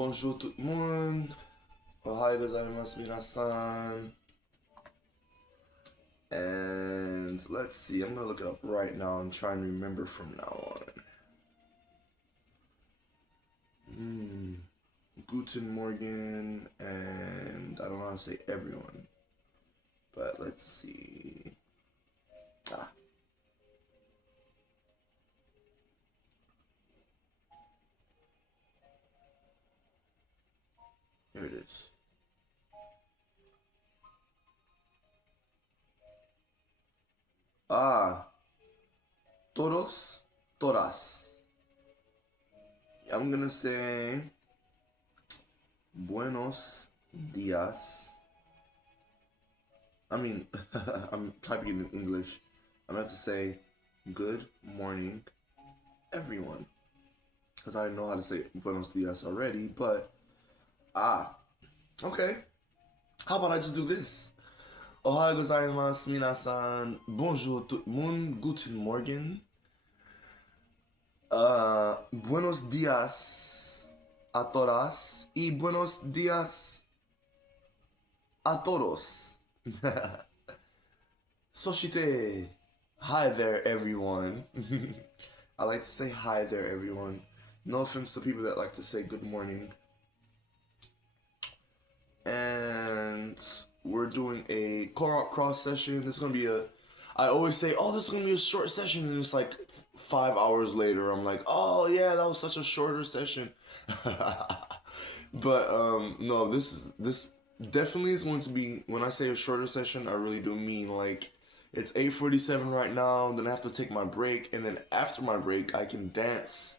Bonjour tout le monde. Ohayou gozaimasu minasan. And let's see, I'm gonna look it up right now and try and remember from now on. Guten Morgen, and I don't know how to say everyone, but let's see. Here it is. Todos, todas. I'm gonna say buenos dias. I'm typing it in English. I'm going to say good morning, everyone. Because I know how to say buenos dias already, but okay. How about I just do this? Ohayou gozaimasu minasan. Bonjour tout le monde. Guten Morgen. Buenos dias a todas y buenos dias a todos. Soshite, hi there everyone. I like to say hi there everyone. No offense to people that like to say good morning. And we're doing a Korok Qroz session. This is going to be I always say, oh, this is going to be a short session. And it's like 5 hours later, I'm like, oh yeah, that was such a shorter session. But no, this definitely is going to be, when I say a shorter session, I really do mean like, it's 8:47 right now, then I have to take my break, and then after my break, I can dance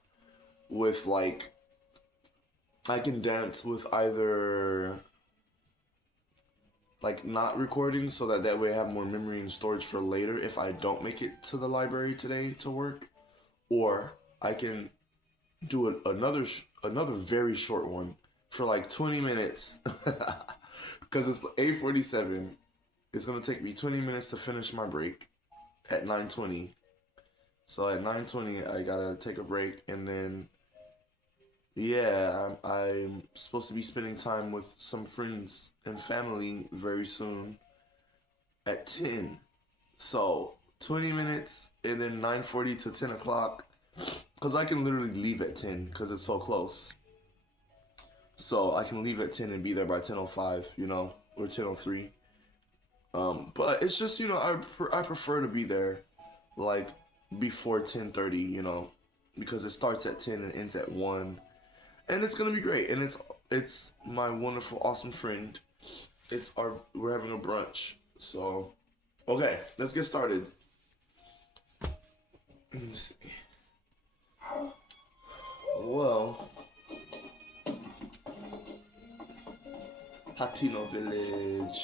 with either like not recording, so that way I have more memory and storage for later if I don't make it to the library today to work, or I can do another very short one for like 20 minutes because it's 8:47. It's gonna take me 20 minutes to finish my break at 9:20. So at 9:20 I gotta take a break, and then yeah, I'm supposed to be spending time with some friends and family very soon at 10. So 20 minutes, and then 9:40 to 10 o'clock, because I can literally leave at 10 because it's so close. So I can leave at 10 and be there by 10:05, or 10:03. But it's just, I prefer to be there like before 10:30, because it starts at 10 and ends at 1. And it's gonna be great. And it's my wonderful, awesome friend. We're having a brunch. So, okay, let's get started. Let me see. Well, Hatino Village.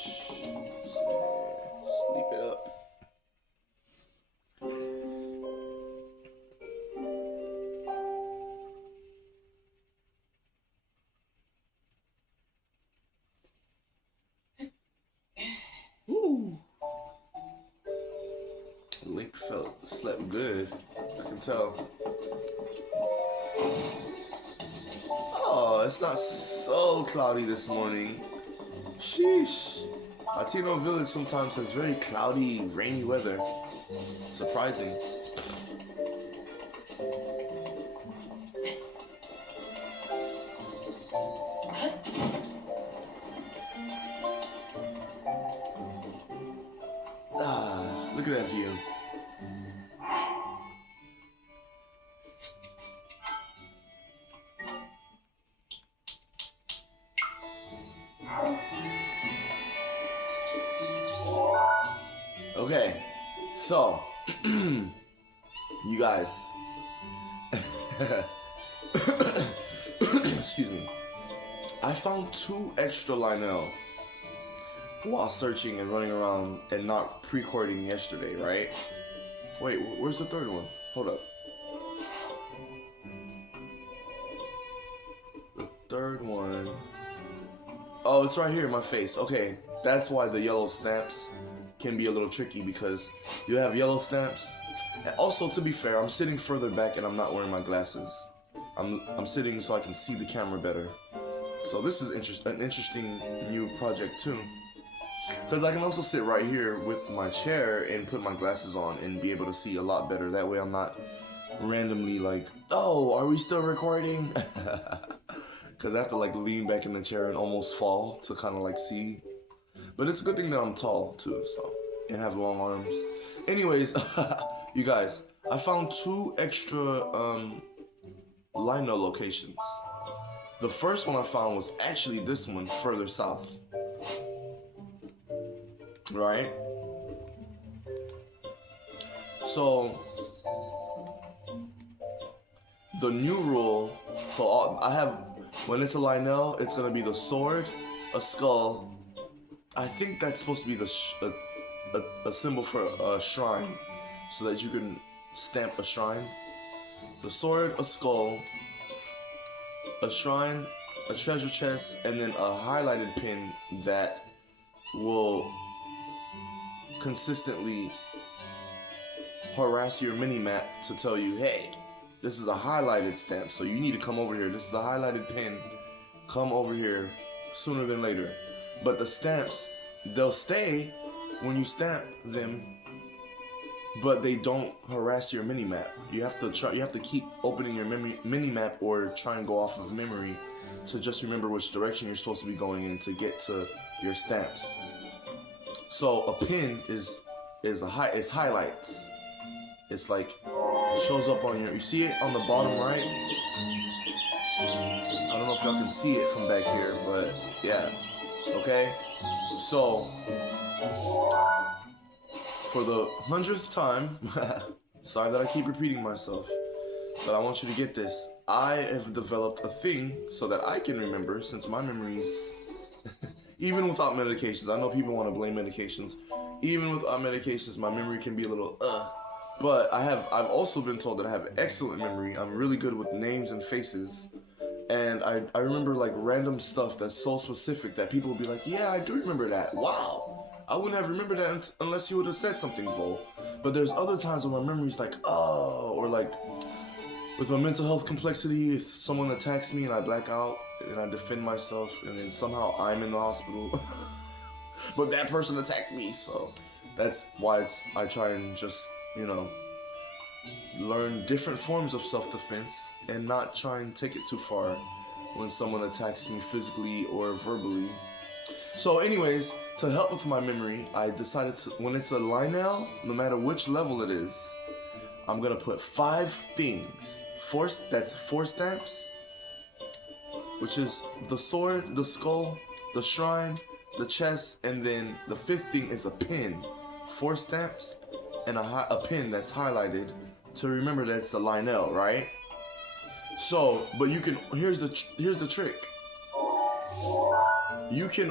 Sleep it up. Woo. Link slept good. I can tell. Oh, it's not so cloudy this morning. Sheesh. Latino Village sometimes has very cloudy, rainy weather. Surprising. Look at that view. Okay, so, you guys, excuse me, I found 2 extra Lionel while searching and running around and not pre-recording yesterday, right? Wait, where's the 3rd one? Hold up. The 3rd one, oh, it's right here in my face. Okay, that's why the yellow snaps can be a little tricky, because you have yellow snaps. And also, to be fair, I'm sitting further back and I'm not wearing my glasses. I'm sitting so I can see the camera better. So this is an interesting new project too. Because I can also sit right here with my chair and put my glasses on and be able to see a lot better. That way I'm not randomly like, oh, are we still recording? Because I have to like lean back in the chair and almost fall to kind of like see. But it's a good thing that I'm tall too, so, and have long arms. Anyways, you guys, I found 2 extra Lino locations. The first one I found was actually this one further south. Right? So, the new rule, so I have, when it's a Lionel, it's going to be the sword, a skull. I think that's supposed to be a symbol for a shrine, so that you can stamp a shrine. The sword, a skull, a shrine, a treasure chest, and then a highlighted pin that will consistently harass your mini-map to tell you, hey, this is a highlighted stamp, so you need to come over here. This is a highlighted pin. Come over here sooner than later. But the stamps, they'll stay when you stamp them, but they don't harass your mini-map. You have to keep opening your mini-map or try and go off of memory to just remember which direction you're supposed to be going in to get to your stamps. So a pin is highlights. It's like it shows up on you see it on the bottom right. I don't know if y'all can see it from back here, but yeah. Okay. So for the 100th time, sorry that I keep repeating myself, but I want you to get this. I have developed a thing so that I can remember, since my memories, even without medications, I know people want to blame medications. Even without medications, my memory can be a little But I've also been told that I have excellent memory. I'm really good with names and faces. And I remember like random stuff that's so specific that people will be like, yeah, I do remember that. Wow. I wouldn't have remembered that unless you would have said something, Vo. But there's other times when my memory's like, oh, or like with my mental health complexity, if someone attacks me and I black out and I defend myself and then somehow I'm in the hospital, but that person attacked me. So that's why I try and just, learn different forms of self-defense and not try and take it too far when someone attacks me physically or verbally. So anyways, to help with my memory, I decided to, when it's a Lionel, no matter which level it is, I'm gonna put 5 things. That's 4 stamps, which is the sword, the skull, the shrine, the chest, and then the 5th thing is a pin. 4 stamps and a pin that's highlighted to remember that it's the Lionel, right? So, but here's the trick. You can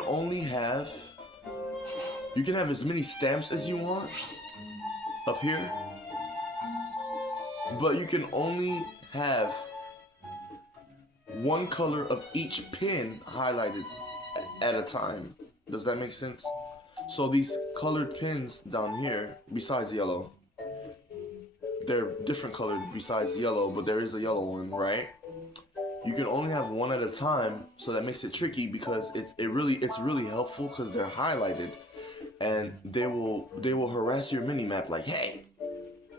have as many stamps as you want up here, but you can only have one color of each pin highlighted at a time. Does that make sense? So these colored pins down here, besides yellow, they're different colored besides yellow, but there is a yellow one, right? You can only have one at a time, so that makes it tricky because it's really helpful because they're highlighted, and they will harass your mini map like, hey,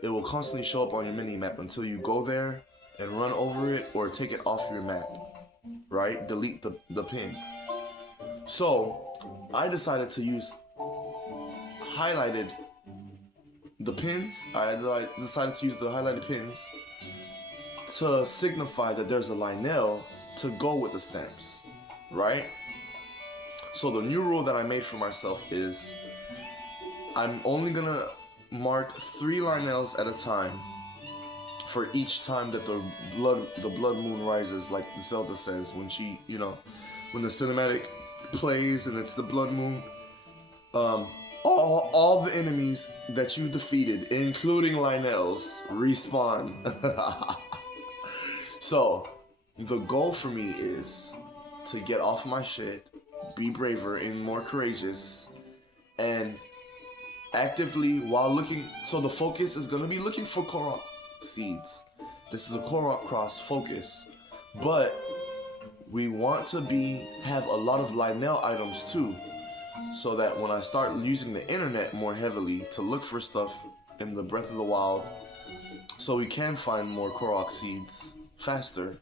it will constantly show up on your mini map until you go there and run over it or take it off your map, right? Delete the pin. So I decided to use highlighted the pins. I decided to use the highlighted pins to signify that there's a Lionel to go with the stamps, right? So the new rule that I made for myself is I'm only gonna mark 3 Lionels at a time for each time that the blood moon rises, like Zelda says when she, when the cinematic plays and it's the blood moon. All the enemies that you defeated, including Lionels, respawn. So, the goal for me is to get off my shit, be braver and more courageous, and actively, while looking, so the focus is going to be looking for Korok seeds. This is a Korok cross focus. But we want to have a lot of Lionel items too, so that when I start using the internet more heavily to look for stuff in the Breath of the Wild, so we can find more Korok seeds faster.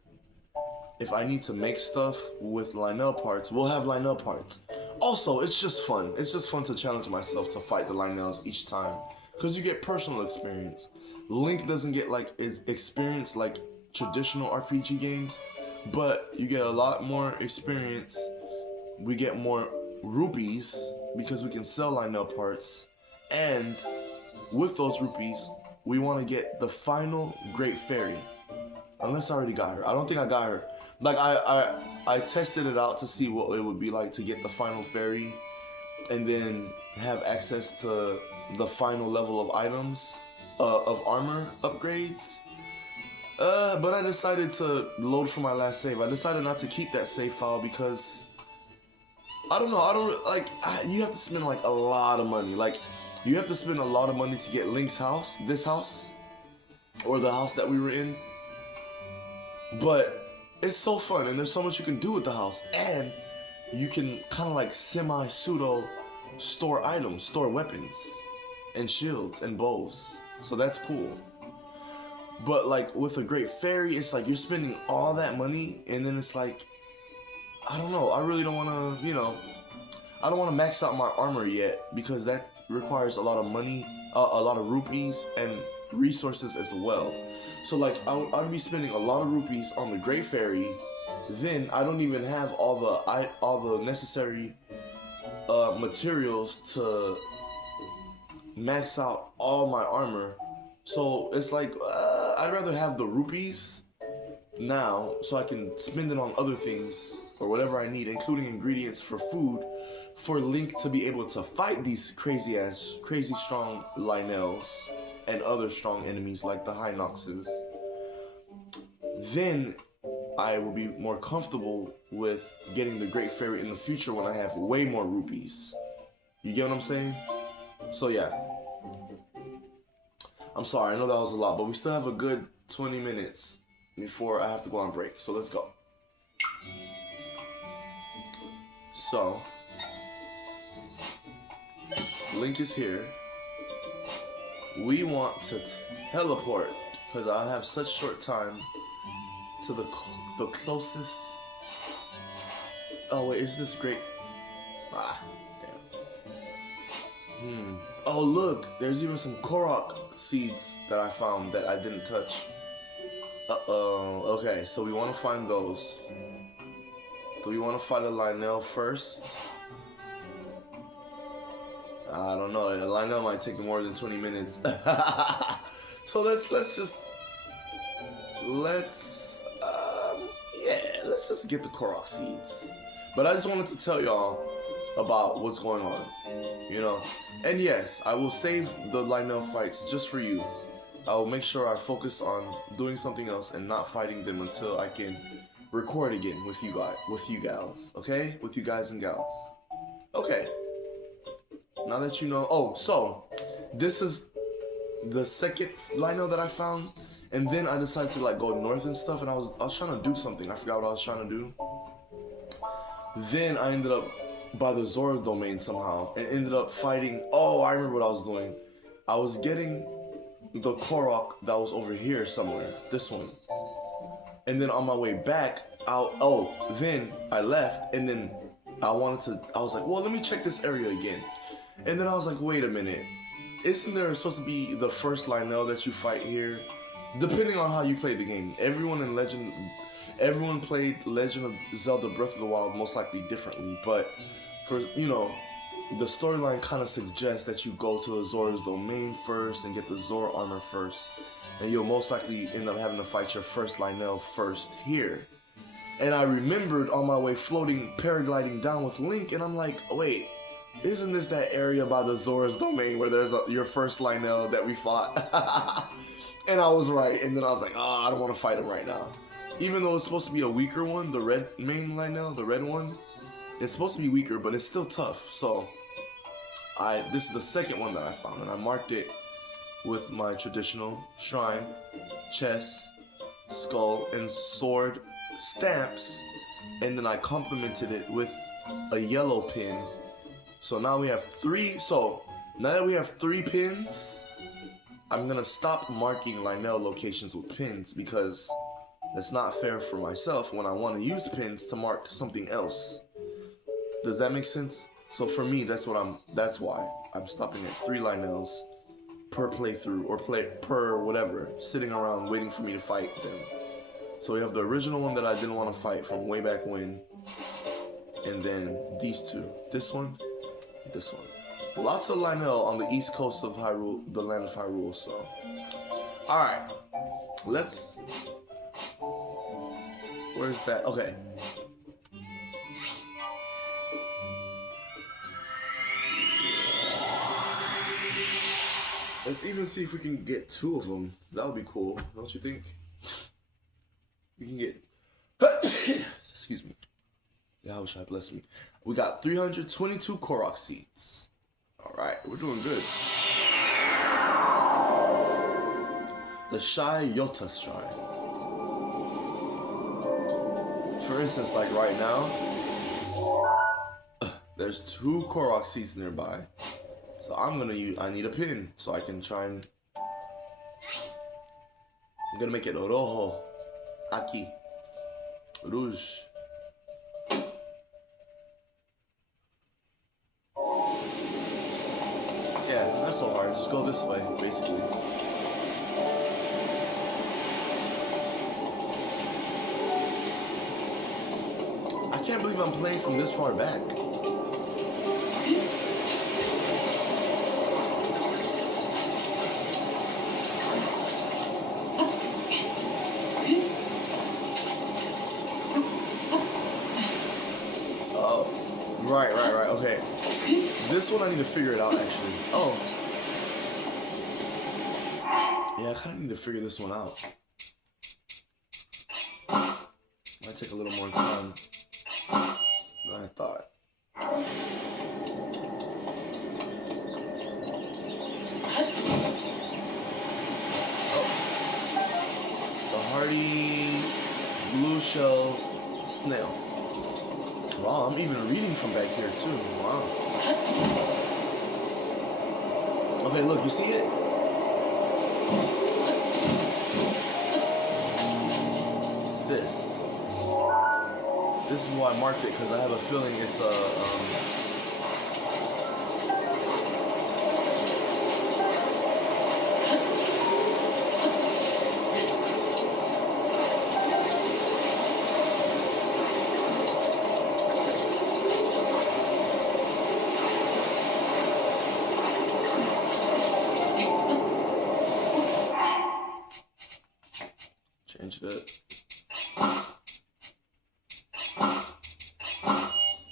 If I need to make stuff with Lionel parts, we'll have Lionel parts. Also, it's just fun. It's just fun to challenge myself to fight the Lionels each time, because you get personal experience. Link doesn't get like experience like traditional RPG games, but you get a lot more experience. We get more rupees because we can sell Lionel parts, and with those rupees, we want to get the final Great Fairy. Unless I already got her. I don't think I got her. Like I tested it out to see what it would be like to get the final fairy and then have access to the final level of items, of armor upgrades. But I decided to load for my last save. I decided not to keep that save file because I don't know. You have to spend like a lot of money. Like you have to spend a lot of money to get Link's house, this house, or the house that we were in. But it's so fun, and there's so much you can do with the house, and you can kind of like semi-pseudo store items, store weapons, and shields, and bows. So that's cool. But like with a Great Fairy, it's like you're spending all that money, and then it's like, I don't know, I really don't want to, I don't want to max out my armor yet, because that requires a lot of money, a lot of rupees, and resources as well. So like I'd be spending a lot of rupees on the Great Fairy, then I don't even have all the necessary materials to max out all my armor. So it's like I'd rather have the rupees now so I can spend it on other things or whatever I need, including ingredients for food, for Link to be able to fight these crazy strong Lionels and other strong enemies like the Hinoxes. Then I will be more comfortable with getting the Great Fairy in the future when I have way more rupees. You get what I'm saying? So yeah. I'm sorry, I know that was a lot, but we still have a good 20 minutes before I have to go on break. So let's go. So, Link is here. We want to teleport, because I have such short time, to the closest. Oh wait, is this great? Damn. Oh look, there's even some Korok seeds that I found that I didn't touch. Okay, so we want to find those. Do we want to fight a Lionel first? I don't know. A Lionel might take more than 20 minutes. So let's just get the Korok seeds. But I just wanted to tell y'all about what's going on, And yes, I will save the Lionel fights just for you. I will make sure I focus on doing something else and not fighting them until I can record again with you gals, okay? With you guys and gals. Okay. Now that you know, so this is the second Lionel that I found, and then I decided to like go north and stuff, and I was trying to do something. I forgot what I was trying to do. Then I ended up by the Zora domain somehow, and ended up fighting. Oh, I remember what I was doing. I was getting the Korok that was over here somewhere. This one. And then on my way back, then I left, and then I was like, well, let me check this area again. And then I was like, wait a minute. Isn't there supposed to be the first Lionel that you fight here? Depending on how you play the game. Everyone played Legend of Zelda Breath of the Wild most likely differently. But for, the storyline kind of suggests that you go to the Zora's domain first and get the Zora armor first. And you'll most likely end up having to fight your first Lionel first here. And I remembered on my way paragliding down with Link, and I'm like, wait, isn't this that area by the Zora's domain where there's your first Lionel that we fought? And I was right, and then I was like, I don't want to fight him right now. Even though it's supposed to be a weaker one, the red main Lionel, the red one, it's supposed to be weaker, but it's still tough. So, this is the second one that I found, and I marked it with my traditional shrine, chest, skull, and sword stamps. and then I complemented it with a yellow pin. So now we have 3. So now that we have 3 pins, I'm gonna stop marking Lionel locations with pins because it's not fair for myself when I want to use pins to mark something else. Does that make sense? So for me, that's why I'm stopping at 3 Lionels per playthrough or per whatever, sitting around waiting for me to fight them. So we have the original one that I didn't want to fight from way back when, and then these 2. This one, this one. Lots of Lionel on the east coast of Hyrule, the land of Hyrule. So, all right, let's. Where's that? Okay. Let's even see if we can get 2 of them. That would be cool, don't you think? We can get. Excuse me. Yahweh bless me. We got 322 Korok seeds. All right, we're doing good. The Shy Yota Shrine. For instance, like right now, there's 2 Korok seeds nearby. So I'm gonna use, I need a pin so I can try and, I'm gonna make it Rojo, Aki, Rouge. Yeah, not so hard, just go this way, basically. I can't believe I'm playing from this far back. Right, okay. This one I need to figure it out, actually. Oh. Yeah, I kind of need to figure this one out. Might take a little more time than I thought. Oh. It's a hardy blue shell snail. Wow, I'm even reading from back here too. Wow. Okay, look, you see it? It's this. This is why I marked it, because I have a feeling it's a change it.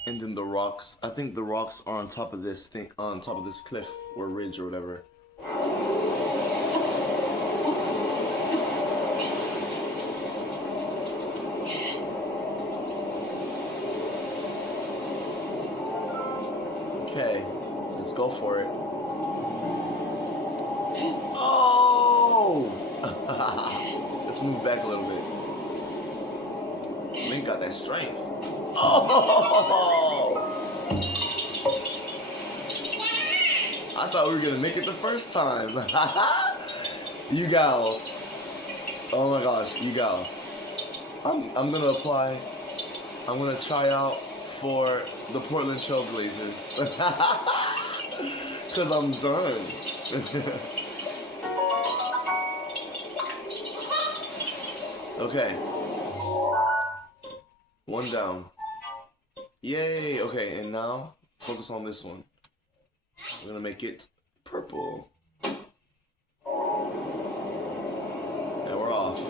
And then the rocks. I think the rocks are on top of this thing, on top of this cliff or ridge or whatever. Okay, let's go for it. Oh! Let's move back a little bit. Link got that strength. Oh! I thought we were gonna make it the first time. You gals. Oh my gosh, you gals. I'm gonna apply. I'm gonna try out for the Portland Trailblazers. Cause I'm done. Okay. 1 down. Yay! Okay, and now focus on this one. We're gonna make it purple. And we're off.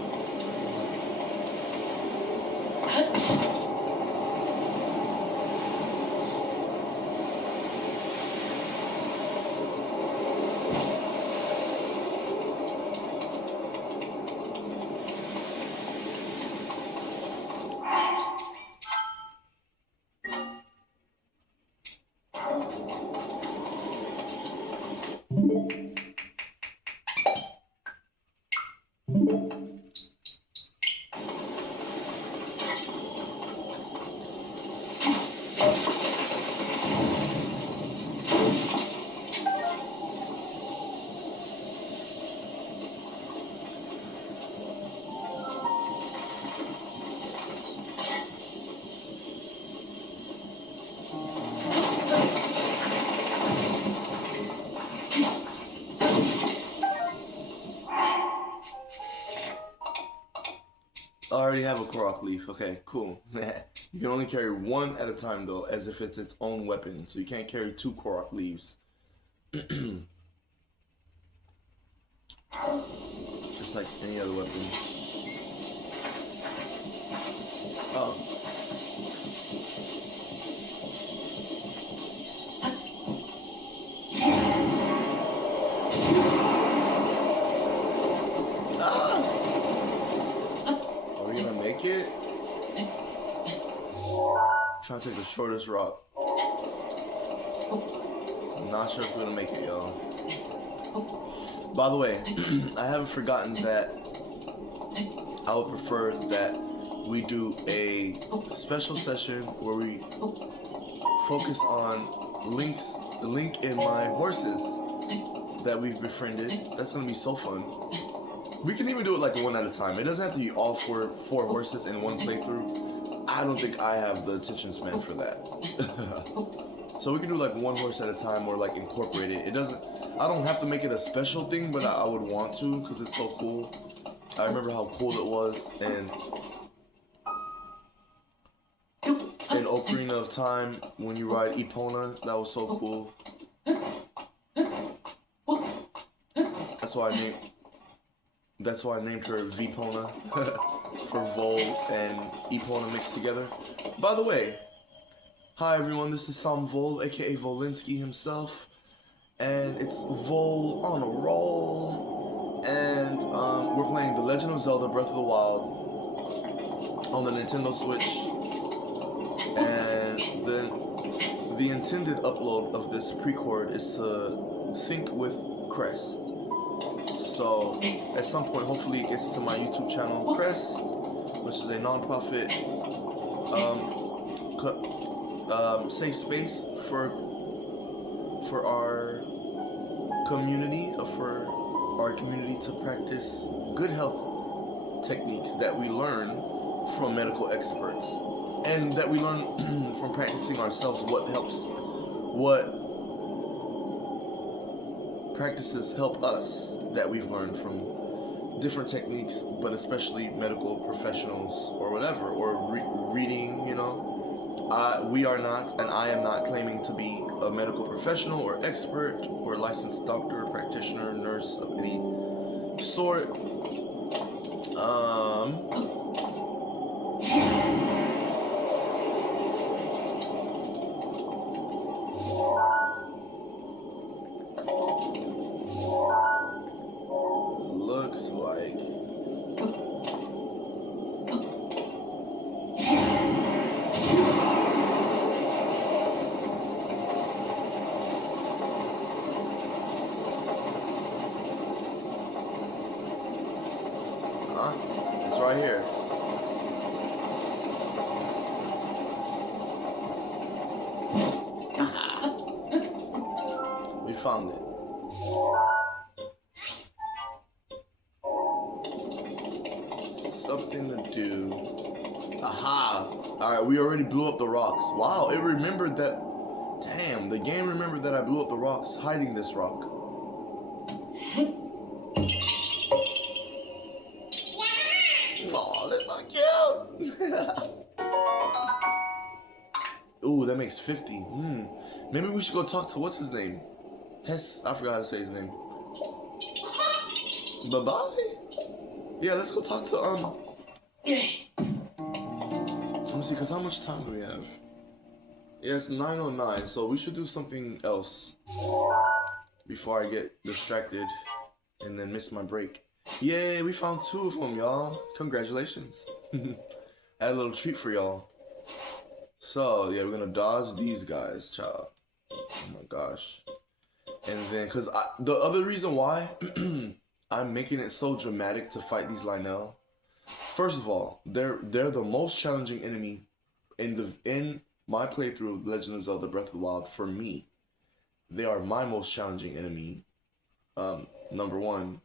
I already have a Korok leaf. Okay, cool. You can only carry one at a time though, as if it's its own weapon. So you can't carry two Korok leaves. Just like any other weapon. Oh. Ah! Are we gonna make it? Trying to take the shortest route. I'm not sure if we're gonna make it, y'all. By the way, I haven't forgotten that I would prefer that we do a special session where we focus on Link and my horses that we've befriended. That's gonna be so fun. We can even do it like one at a time. It doesn't have to be all four horses in one playthrough. I don't think I have the attention span for that. So we can do like one horse at a time or like incorporate it. I don't have to make it a special thing, but I would want to because it's so cool. I remember how cool it was and in Ocarina of Time when you ride Epona, that was so cool. That's why I named her Vpona for Vol and Epona mixed together. By the way, hi everyone, this is Sam Vol, aka Volinsky himself, and it's Vol on a roll, and we're playing The Legend of Zelda Breath of the Wild on the Nintendo Switch, and the intended upload of this pre-cord is to sync with Crest. So at some point, hopefully it gets to my YouTube channel, Crest, which is a non-profit safe space for our community, to practice good health techniques that we learn from medical experts, and that we learn from practicing ourselves. What practices help us that we've learned from different techniques, but especially medical professionals or whatever, or reading, you know. We are not, and I am not claiming to be a medical professional or expert or licensed doctor, practitioner, nurse of any sort. Looks like it's right here. We found it. Something to do. Aha! Alright, we already blew up the rocks. Wow, it remembered that. Damn, the game remembered that I blew up the rocks hiding this rock. Oh, that's so cute! Ooh, that makes 50. Maybe we should go talk to what's his name? Hess, I forgot how to say his name. Bye-bye? Yeah, let's go talk to, let me see, because how much time do we have? Yeah, it's 9:09, so we should do something else before I get distracted and then miss my break. Yay, we found 2 of them, y'all. Congratulations. I had a little treat for y'all. So, yeah, we're gonna dodge these guys, child. Oh my gosh. And then, because the other reason why I'm making it so dramatic to fight these Lionel. First of all, they're the most challenging enemy in my playthrough of Legend of Zelda Breath of the Wild for me. They are my most challenging enemy. Number 1.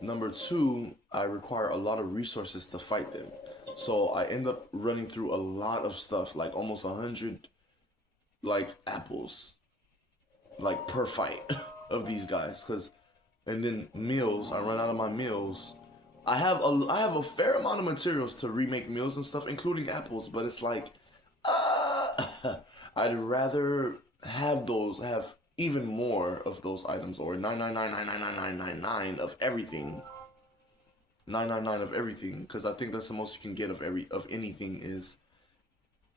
Number 2, I require a lot of resources to fight them. So I end up running through a lot of stuff, like almost 100 like apples, like per fight of these guys. And then meals, I run out of my meals I have a fair amount of materials to remake meals and stuff, including apples. But it's like, I'd rather have even more of those items, or 999 of everything. 999 of everything, because I think that's the most you can get of anything. Is,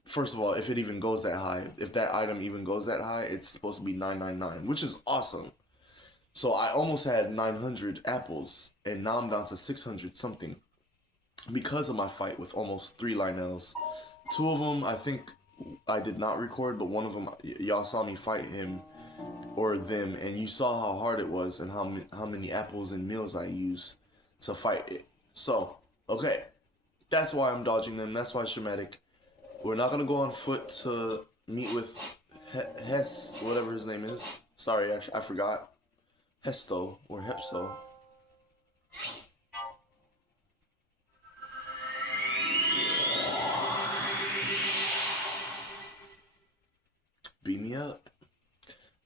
first of all, if it even goes that high, if that item even goes that high, it's supposed to be 999, which is awesome. So I almost had 900 apples, and now I'm down to 600 something because of my fight with almost 3 Lionels. 2 of them, I think I did not record, but one of them, y'all saw me fight him or them, and you saw how hard it was and how many apples and meals I used to fight it. So, okay, that's why I'm dodging them. That's why it's dramatic. We're not gonna go on foot to meet with Hess, whatever his name is. Sorry, I forgot. Hesto or Hepso. Beat me up.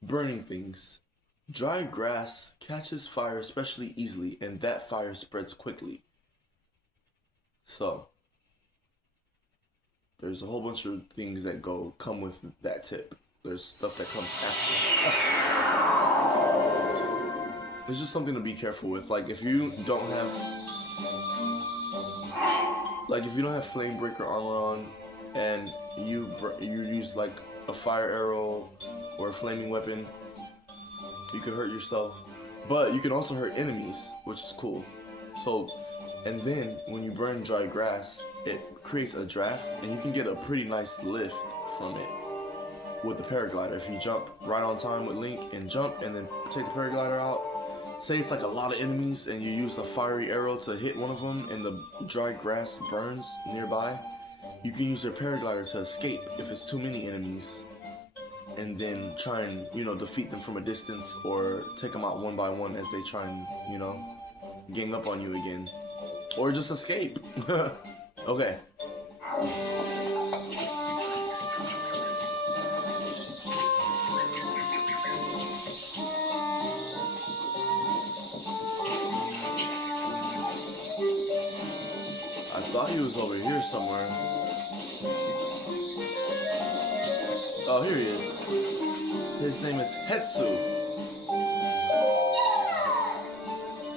Burning things. Dry grass catches fire especially easily, and that fire spreads quickly. So, there's a whole bunch of things that come with that tip. There's stuff that comes after. It's just something to be careful with. Like if you don't have flame breaker armor on, and you use like a fire arrow or a flaming weapon, you could hurt yourself. But you can also hurt enemies, which is cool. So, and then when you burn dry grass, it creates a draft, and you can get a pretty nice lift from it with the paraglider. If you jump right on time with Link and jump and then take the paraglider out, say it's like a lot of enemies and you use a fiery arrow to hit one of them and the dry grass burns nearby, you can use your paraglider to escape if it's too many enemies, and then try and, defeat them from a distance or take them out one by one as they try and, gang up on you again. Or just escape. Okay. I thought he was over here somewhere. Oh, here he is. His name is Hetsu.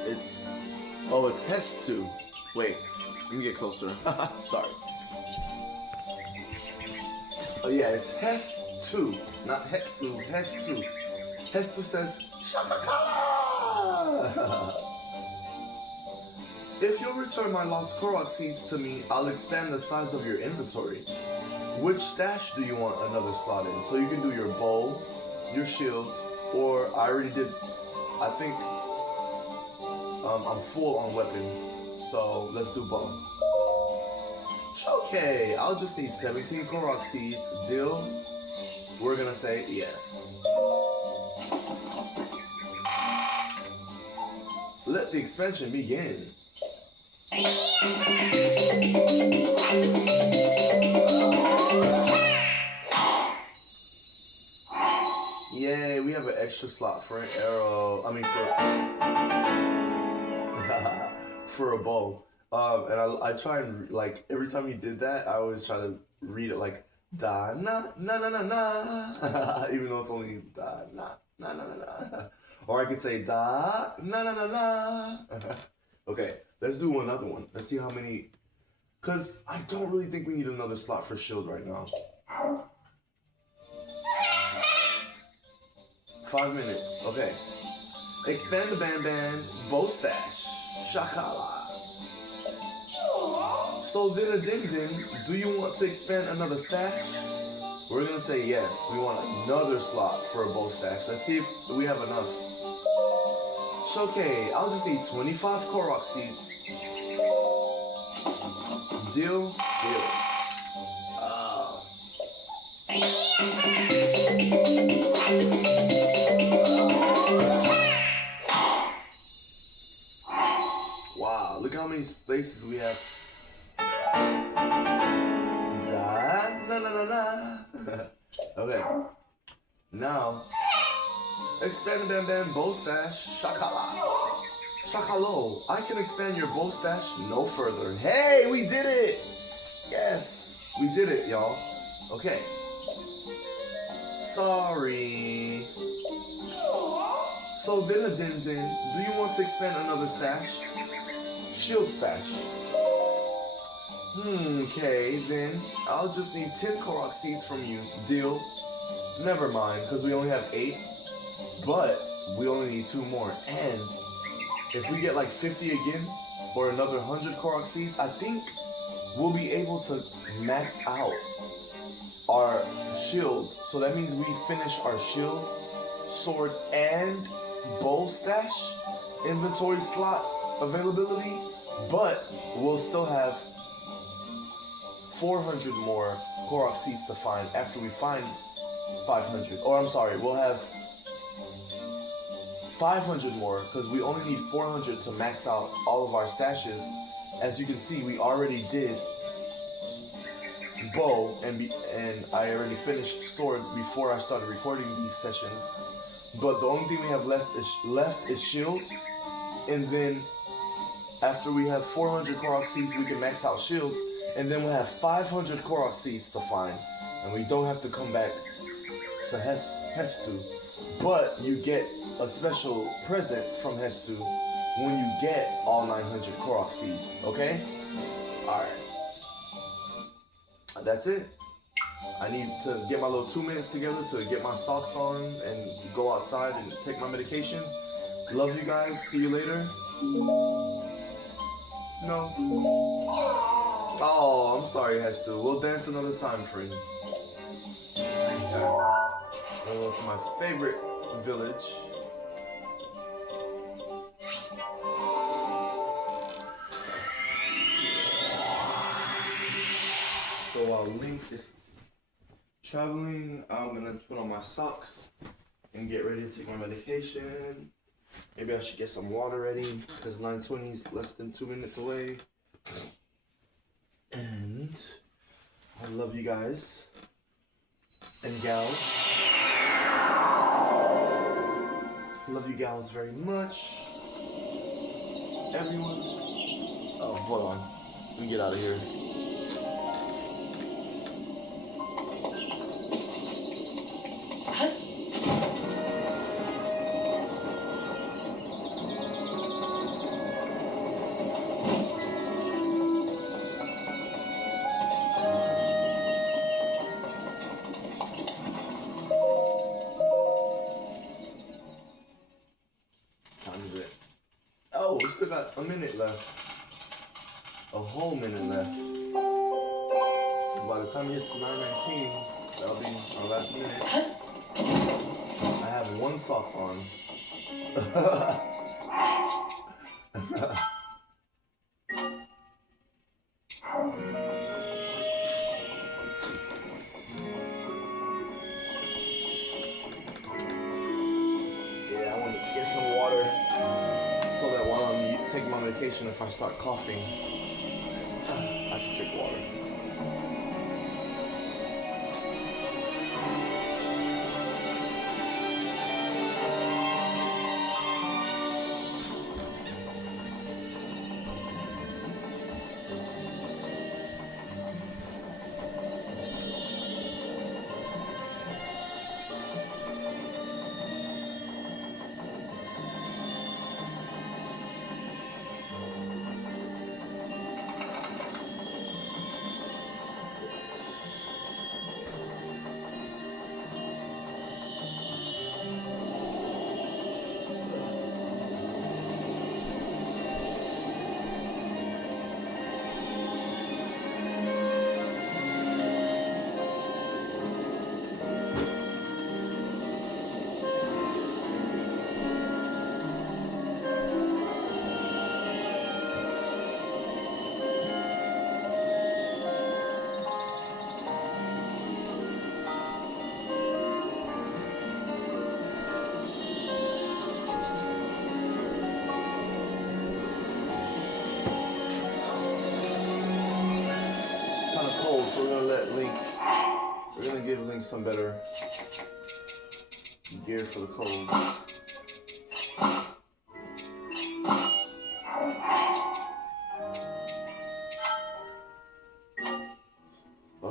It's Hestu. Wait, let me get closer. Sorry. Oh yeah, it's Hestu, not Hetsu. Hestu. Hestu says, Shakakala! If you'll return my lost Korok seeds to me, I'll expand the size of your inventory. Which stash do you want another slot in? So you can do your bow, your shield, or I already did, I think I'm full on weapons, so let's do bow. Okay, I'll just need 17 Korok seeds. Deal? We're gonna say yes. Let the expansion begin. Yay, we have an extra slot for an arrow. I mean, for a bow. And I try and, like, every time you did that, I always try to read it like, da na na na na na, even though it's only da na na na na na. Or I could say da na na na na. Okay, let's do another one. Let's see how many, because I don't really think we need another slot for shield right now. 5 minutes, okay. Expand the Ban bow stash. Shakala. So then a ding ding, do you want to expand another stash? We're gonna say yes. We want another slot for a bow stash. Let's see if we have enough. Okay, I'll just need 25 Korok seeds. Deal? Deal. Wow, look how many spaces we have. Na na na na. Okay. Now, expand the Ban bow stash. Shakala. Shakalo, I can expand your bow stash no further. Hey, we did it! Yes, we did it, y'all. Okay. Sorry. So, Din, do you want to expand another stash? Shield stash. Okay, then I'll just need 10 Korok seeds from you. Deal? Never mind, because we only have 8. But we only need 2 more. And if we get like 50 again, or another 100 Korok seeds, I think we'll be able to max out our shield. So that means we finish our shield, sword, and bow stash inventory slot availability, but we'll still have 400 more Korok seeds to find after we find 500. Or I'm sorry, we'll have 500 more because we only need 400 to max out all of our stashes. As you can see, we already did bow and I already finished sword before I started recording these sessions. But the only thing we have left is shield, and then after we have 400 Korok seeds, we can max out shields, and then we'll have 500 Korok seeds to find, and we don't have to come back to Hestu. But you get a special present from Hestu when you get all 900 Korok seeds. Okay? All right. That's it. I need to get my little 2 minutes together to get my socks on and go outside and take my medication. Love you guys. See you later. No. Oh, I'm sorry, Hester. We'll dance another time, friend. I'll go to my favorite village. So while Link is traveling, I'm gonna put on my socks and get ready to take my medication. Maybe I should get some water ready because 9:20 is less than 2 minutes away. And I love you guys and gals. Love you gals very much. Everyone. Oh, hold on. Let me get out of here. Oh, we still got a minute left. A whole minute left. By the time it hits 9:19, that'll be our last minute. I have one sock on. Yeah, I wanted to get some water. So that while I'm taking my medication, if I start coughing, I should drink water. So we're gonna give Link some better gear for the cold.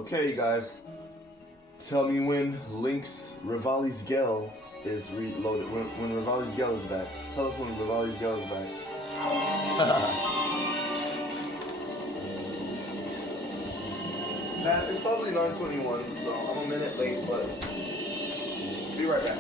Okay, you guys. Tell me when Link's Rivali's Gale is reloaded. When Rivali's Gale is back. Tell us when Rivali's Gale is back. It's probably 9:21, so I'm a minute late, but be right back.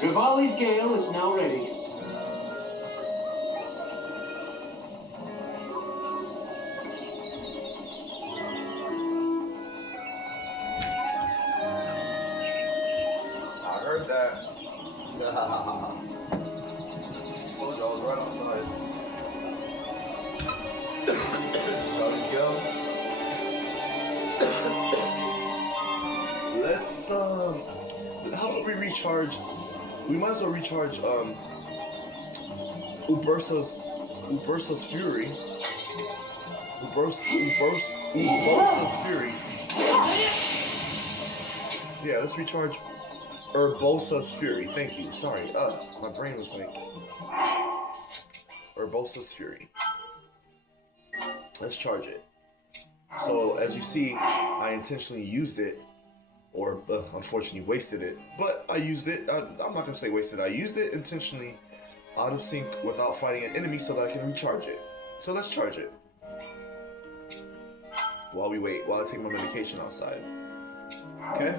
Rivali's Gale is now ready. I heard that. Told you I was right outside. Rivali's Gale. Let's how about we recharge? We might as well recharge Ubersa's Fury. Ubersa's Fury. Yeah, let's recharge Urbosa's Fury. Thank you. Sorry. My brain was like Urbosa's Fury. Let's charge it. So as you see, I intentionally used it. Or unfortunately wasted it, but I used it. I'm not gonna say wasted. I used it intentionally, out of sync, without fighting an enemy, so that I can recharge it. So let's charge it while we wait. While I take my medication outside. Okay.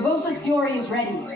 Urbosa's fury is ready.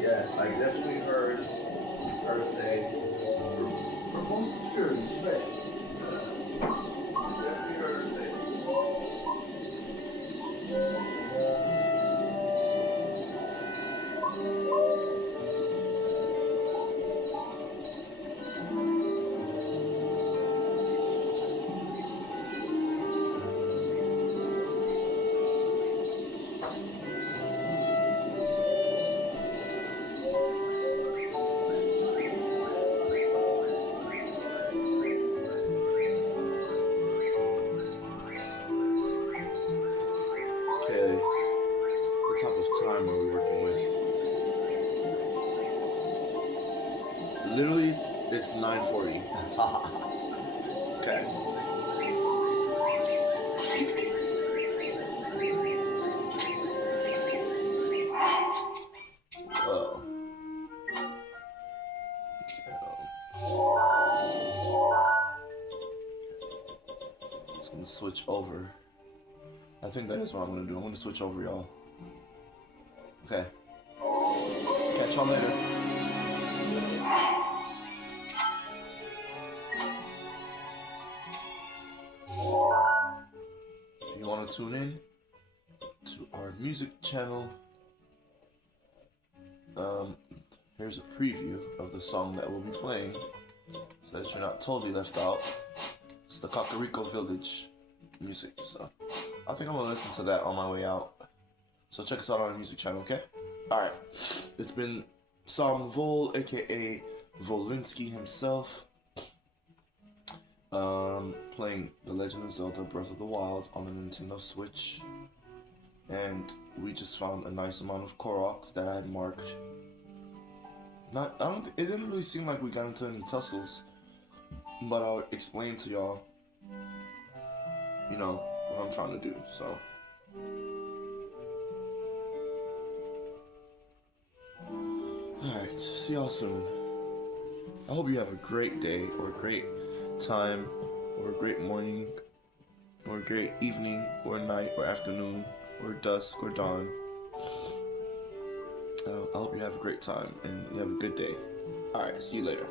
Yes, I definitely heard her say, Hermosa's fury is ready. Definitely heard her say it. Okay, what type of time are we working with? Literally, it's 9:40. Okay. Oh. Just gonna switch over. I think that is what I'm gonna do. I'm gonna switch over, y'all. Okay. Catch y'all later. If you want to tune in to our music channel, here's a preview of the song that we'll be playing, so that you're not totally left out. It's the Kakariko Village music, so I think I'm gonna listen to that on my way out. So check us out on our music channel, okay? Alright. It's been Sam Vol, aka Volinsky himself, playing The Legend of Zelda Breath of the Wild on the Nintendo Switch. And we just found a nice amount of Koroks that I had marked. It didn't really seem like we got into any tussles, but I'll explain to y'all, what I'm trying to do, so. Alright, see y'all soon. I hope you have a great day, or a great time, or a great morning, or a great evening, or night, or afternoon, or dusk, or dawn. I hope you have a great time and you have a good day. Alright, see you later.